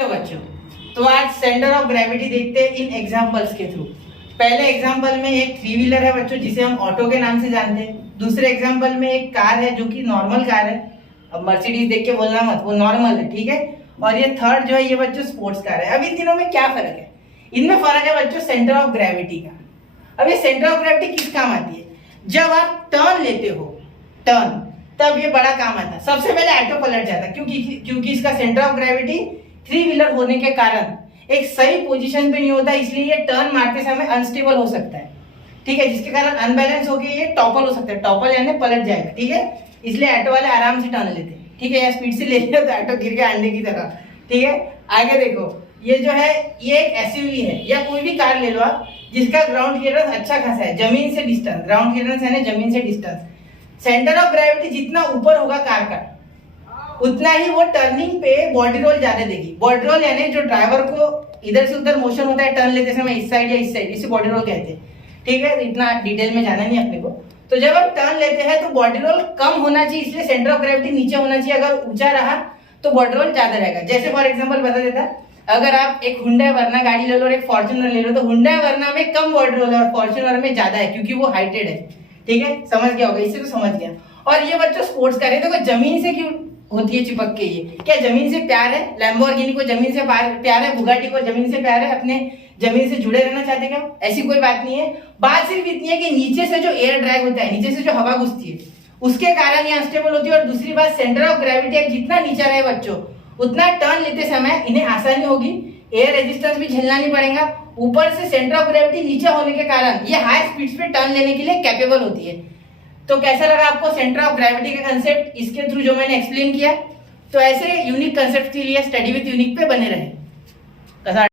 तो बच्चों, तो आज सेंटर ऑफ ग्रेविटी देखते हैं इन एग्जांपल्स के थ्रू। पहले एग्जांपल में एक थ्री व्हीलर है बच्चों, जिसे हम ऑटो के नाम से जानते हैं। दूसरे एग्जांपल में एक कार है जो कि नॉर्मल कार है। अब मर्सिडीज देख के बोलना मत, वो नॉर्मल है, ठीक है। और ये थर्ड जो है ये बच्चों स्पोर्ट्स कार है। अब इन तीनों में क्या फर्क है? इनमें फर्क है बच्चों सेंटर ऑफ ग्रेविटी का। अब ये सेंटर ऑफ ग्रेविटी किस काम आती है? जब आप टर्न लेते हो, टर्न, तब ये बड़ा काम आता है। सबसे पहले ऑटो पलट जाता है क्योंकि इसका centre of gravity three wheeler होने के कारण एक सही पोजीशन पे नहीं होता, इसलिए ये टर्न मारते समय अनस्टेबल हो सकता है, ठीक है, जिसके कारण अनबैलेंस होकर ये टॉपल हो सकता है। टॉपल यानी पलट जाएगा, ठीक है। इसलिए ऑटो वाले आराम से टर्न लेते हैं, ठीक है। या स्पीड से ले लिया तो ऑटो गिर गया अंडे की तरह, ठीक है। आगे देखो, ये जो है ये एक एसयूवी है, या कोई भी कार ले लो आप जिसका ग्राउंड क्लियरेंस अच्छा खासा है, जमीन से डिस्टेंस, ग्राउंड क्लियरेंस है ना जमीन से डिस्टेंस। सेंटर ऑफ ग्रेविटी जितना ऊपर होगा कार का, उतना ही वो टर्निंग पे बॉडी रोल ज्यादा देगी। बॉडी रोल यानी जो ड्राइवर को इधर से उधर मोशन होता है टर्न लेते समय, इस साइड या इस साइड, इसे बॉडी रोल कहते हैं, ठीक है। इतना डिटेल में जाना नहीं अपने को। तो जब हम टर्न लेते हैं तो बॉडी रोल कम होना चाहिए, इसलिए सेंटर ऑफ ग्रेविटी नीचे होना चाहिए। अगर ऊंचा रहा तो बॉडी रोल ज्यादा रहेगा। जैसे फॉर एग्जाम्पल बता देता, अगर आप एक हुंडई वर्ना गाड़ी ले लो और एक फॉर्च्यूनर ले लो, तो हुंडई वर्ना में कम बॉडी रोल है और फॉर्च्यूनर में ज्यादा है, क्योंकि वो हाइटेड है, ठीक है। समझ गया होगा, इससे तो समझ गया। और ये बच्चों स्पोर्ट्स कार है, तो जमीन से क्यों होती है चिपक के? ये क्या जमीन से प्यार है? लैम्बोर्गिनी को जमीन से प्यार है, बुगाटी को जमीन से प्यार है, अपने जमीन से जुड़े रहना चाहते क्या? ऐसी कोई बात नहीं है। बात सिर्फ इतनी है कि नीचे से जो एयर ड्रैग होता है, नीचे से जो हवा घुसती है, उसके कारण ये अनस्टेबल होती है। और दूसरी बात, सेंटर ऑफ ग्रेविटी जितना नीचा रहे बच्चों, उतना टर्न लेते समय इन्हें आसानी होगी, एयर रेजिस्टेंस भी झेलना नहीं पड़ेगा। ऊपर से सेंटर ऑफ ग्रेविटी नीचे होने के कारण ये हाई स्पीड पे टर्न लेने के लिए कैपेबल होती है। तो कैसा लगा आपको सेंटर ऑफ ग्रेविटी का कंसेप्ट इसके थ्रू जो मैंने एक्सप्लेन किया? तो ऐसे यूनिक कंसेप्ट के लिए स्टडी विद यूनिक पे बने रहे।